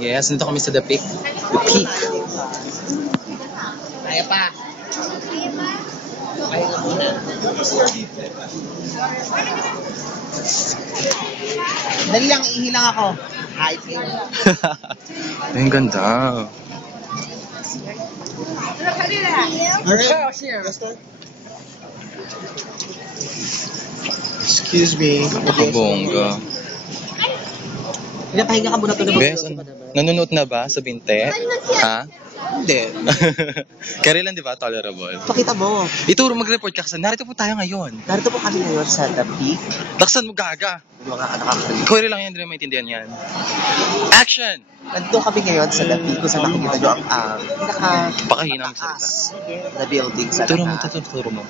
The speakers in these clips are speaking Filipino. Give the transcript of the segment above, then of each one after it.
Yes, nandito kami sa The Peak. The Peak. Kaya pa. Kaya nga muna. Dali lang, ihilang ako. Hi, Phil. Ay, ang ganda. Excuse me. Napakabongga. Pinapahinga ka muna ito. Bes, nanonood na ba sa Binte? Ha? Hindi. Kaya lang, di ba? Tolerable. Pakita mo. Ituro, mag-report ka kasi narito po tayo ngayon. Narito po kami ngayon sa The Peak. Laksan mo, gaga. Yung mga nakakarinig. Kaya lang yan, hindi na maintindihan yan. Action! Nandito kami ngayon sa The Peak kung saan nakikita nyo ang Pakahina mo salita. taas na building sa Turo mo, lahat. turo mo.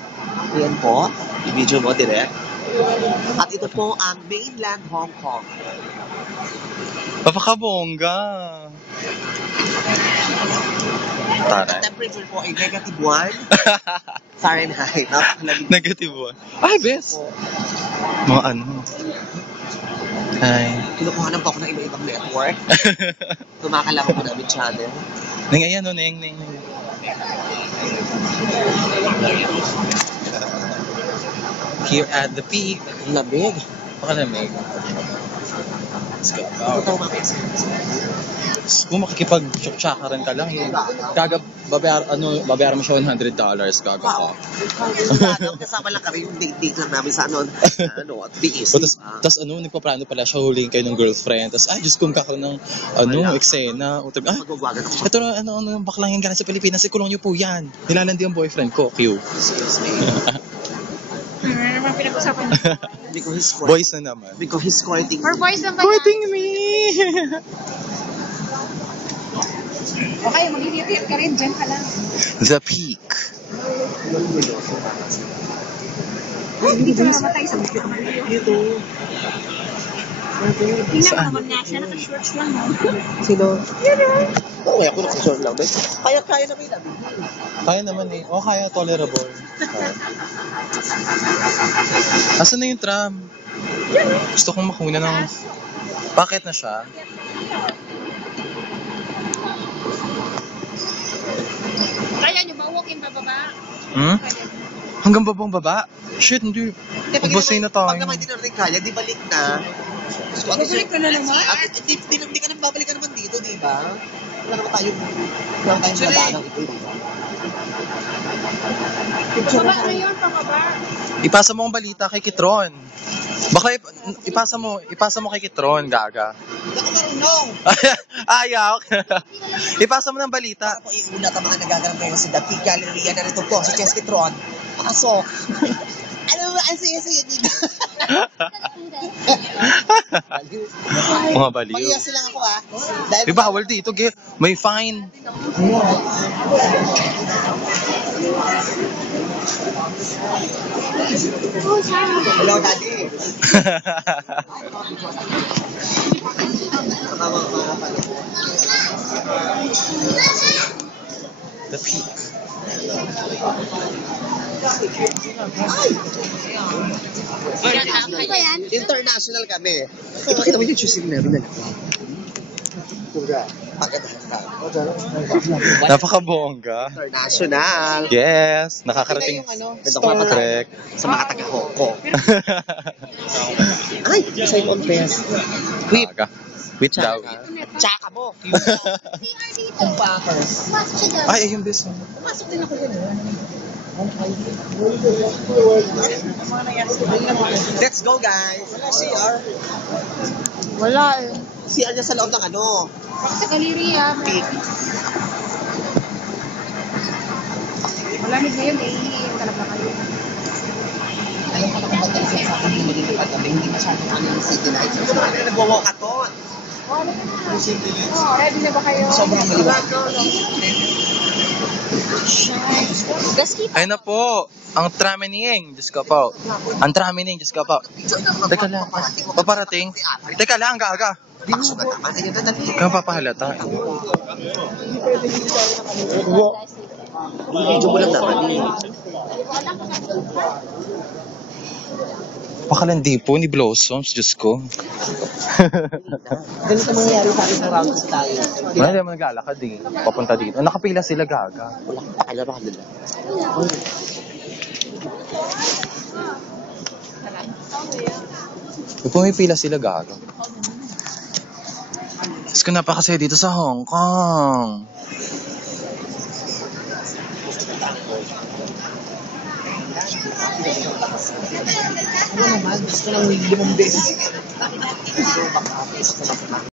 Ayan po. I-video mo direct. At ito po ang mainland Hong Kong. Napakabongga. Tara. Ang temperature po ay -1 Fahrenheit. Napakalamig. Negative 1. Ay, bes. Mga ano. Ay. Kinukuhanan po ako ng iba-ibang network. Tumakala ko po namin channel. Neng, ayan o, neng. Here at the Peak. Lamig. Pakalamig. Let's go. Ito tayo mamaya sa Kung makikipag-chakaran ka lang, gaga, babayar mo siya $100, gaga ka. Wow. Kasama lang kami yung date lang namin sa at BS. Tapos nagpaplano pala siya, huliin kayo ng girlfriend. Tapos, ay, Diyos kong kakaroon ng, eksena. Magwagwagan ako. Ito na, baklang yung galing sa Pilipinas, ikulong niyo po yan. Nilalandi ang boyfriend ko, Q. Excuse me. Ano naman pinag-usapan niyo? Because he's courting. Boys na naman. Because he's courting. Or boys lang ba? Courting me! Okay, mag-hit ka rin. Diyan ka lang. The Peak. Hindi ka mamatay sa mga Dito. Tingnan Saan? mo naman nga siya. Naka-shorts lang. Sino? Oo, ako nakasort lang. Kaya na may labi. Kaya naman eh. O, kaya tolerable. Asan na yung tram? Gusto kong makuna ng... Bakit na siya? Kaya nyo ba? Walk-in bababa? Hmm? Hanggang babang baba? Shit, hindi. Magbasay na tayo. Pag naman hindi na rin kaya, di balik na. Babalik ka na naman? At di ka nang babalik ka naman dito, di ba? Wala naman tayong labanang ito, di ba? Bababa na yun, pababa. Ipasa mo ang balita kay Kitron. Baka ipasa mo kay Kitron, gaga. Hindi ako marunong. Ayaw. Ipasa mo ng balita. Ako iulat ang mga nagaganap ngayon sa The Peak Galleria. Narito po si Chesky Tron. Pasok. Ano ba? Ang saya-saya dito. Mga baliw. Mag-iyasi lang ako Dahil Di bawal dito, may fine. Hello, Daddy. The Peak. International kami. Ipakita mo yung choosing namin na Napakabongga. International. Yes, nakakarating. Star Trek. Sa mga taga-Hong Kong. Ay, sign on best. Gaga. With daw. Tsaka mo. Kumpakers. Ay, ayun bes. Pumasok din ako dyan. Let's go, guys. CR. Wala eh. CR niya sa loob ng ano. Sa Galleria. Peak. Malamig ngayon eh. Talaga kayo. Ayaw ko na kumagal sa akin. Hindi paggabi. Hindi masyadong ano yung city lights. Ito naman na nagwawalkaton. Ready na ba kayo? Sobrang maliwanag. Ay na po, ang tramining, Diyos ko po. Ang tramining, Diyos ko po. Teka lang, paparating. Teka lang, gaga. Bakso na naman. Ayun na, dali. Kaya papahalata. Medyo mo lang naman. Napakalandi po ni Blossoms, Diyos ko. Ganito mangyayari sa akin sa rounds tayo. Wala naman naglalakad eh. Papunta dito. Nakapila sila, gaga. Wala kang pakilala ka nila. Pumipila sila, gaga. Diyos ko, napakasaya dito sa Hong Kong. Ano naman, gusto ko lang 5 beses.